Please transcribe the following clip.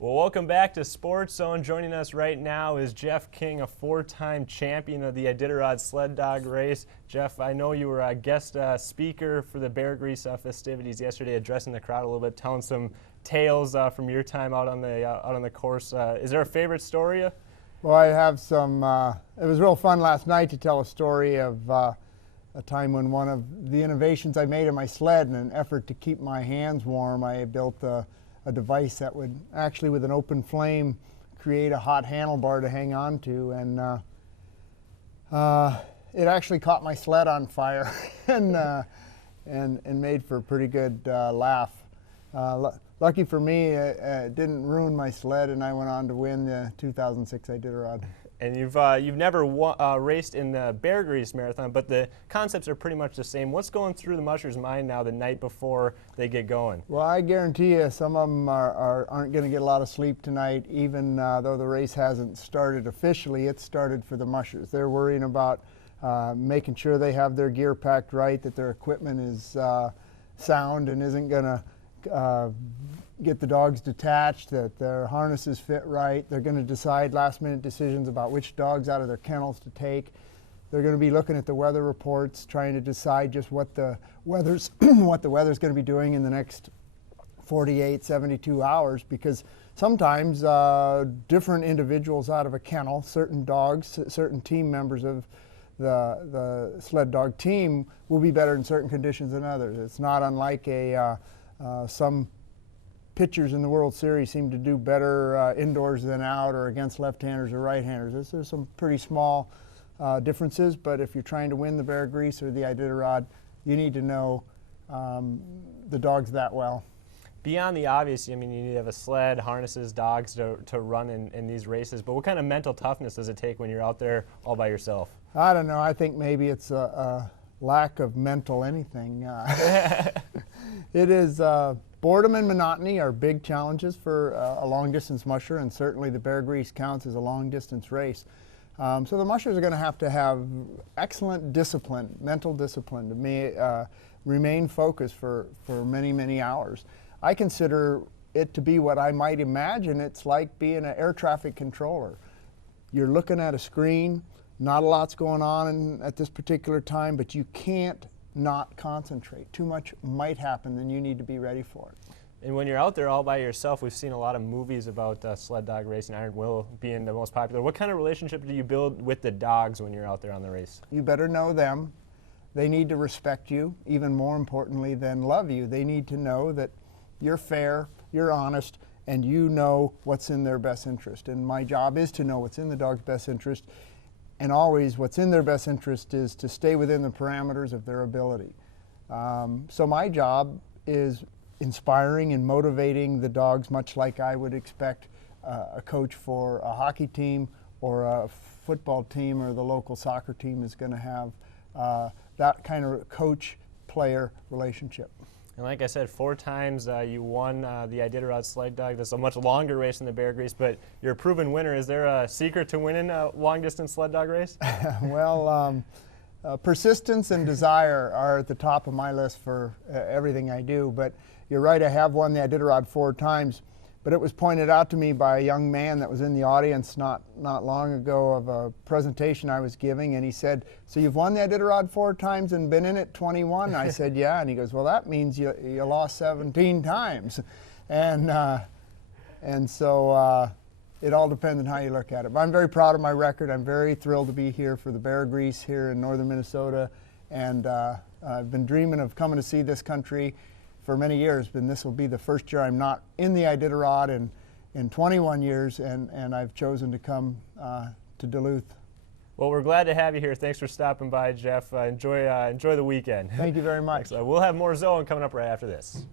Well, welcome back to Sports Zone. Joining us right now is Jeff King, a four-time champion of the Iditarod sled dog race. Jeff, I know you were a guest speaker for the Szbeargrease festivities yesterday, addressing the crowd a little bit, telling some tales from your time out on the course. Is there a favorite story? Well, I have some. It was real fun last night to tell a story of a time when one of the innovations I made in my sled, in an effort to keep my hands warm, I built a device that would actually, with an open flame, create a hot handlebar to hang on to, and it actually caught my sled on fire and made for a pretty good laugh. Lucky for me, it didn't ruin my sled, and I went on to win the 2006 Iditarod. And you've never raced in the Szbeargrease marathon, but the concepts are pretty much the same. What's going through the mushers' mind now the night before they get going? Well, I guarantee you some of them aren't going to get a lot of sleep tonight, even though the race hasn't started officially. It started for the mushers. They're worrying about making sure they have their gear packed right, that their equipment is sound and isn't going to get the dogs detached, that their harnesses fit right. They're going to decide last-minute decisions about which dogs out of their kennels to take. They're going to be looking at the weather reports, trying to decide just what the weather's what the weather's going to be doing in the next 48, 72 hours, because sometimes different individuals out of a kennel, certain dogs, certain team members of the sled dog team will be better in certain conditions than others. It's not unlike some pitchers in the World Series seem to do better indoors than out, or against left-handers or right-handers. There's some pretty small differences, but if you're trying to win the Szbeargrease or the Iditarod, you need to know the dogs that well. Beyond the obvious, I mean, you need to have a sled, harnesses, dogs to run in these races, but what kind of mental toughness does it take when you're out there all by yourself? I don't know. I think maybe it's a lack of mental anything. It is boredom and monotony are big challenges for a long-distance musher, and certainly the Szbeargrease counts as a long-distance race. So the mushers are going to have excellent discipline, mental discipline, to remain focused for many, many hours. I consider it to be what I might imagine it's like being an air traffic controller. You're looking at a screen, not a lot's going on at this particular time, but you can't not concentrate. Too much might happen, then you need to be ready for it. And when you're out there all by yourself, we've seen a lot of movies about sled dog racing, Iron Will being the most popular. What kind of relationship do you build with the dogs when you're out there on the race? You better know them. They need to respect you, even more importantly than love you. They need to know that you're fair, you're honest, and you know what's in their best interest. And my job is to know what's in the dog's best interest, and always what's in their best interest is to stay within the parameters of their ability. So my job is inspiring and motivating the dogs, much like I would expect a coach for a hockey team or a football team or the local soccer team is going to have that kind of coach-player relationship. And like I said, 4 times you won the Iditarod sled dog. That's a much longer race than the Szbeargrease, but you're a proven winner. Is there a secret to winning a long-distance sled dog race? Well, persistence and desire are at the top of my list for everything I do. But you're right, I have won the Iditarod 4 times. But it was pointed out to me by a young man that was in the audience not long ago of a presentation I was giving, and he said, "So you've won the Iditarod 4 times and been in it 21?" I said, "Yeah." And he goes, "Well, that means you lost 17 times." And so it all depends on how you look at it. But I'm very proud of my record. I'm very thrilled to be here for the Szbeargrease here in northern Minnesota, and I've been dreaming of coming to see this country for many years, but this will be the first year I'm not in the Iditarod in 21 years, and I've chosen to come to Duluth. Well, we're glad to have you here. Thanks for stopping by, Jeff. Enjoy the weekend. Thank you very much. We'll have more Zone coming up right after this.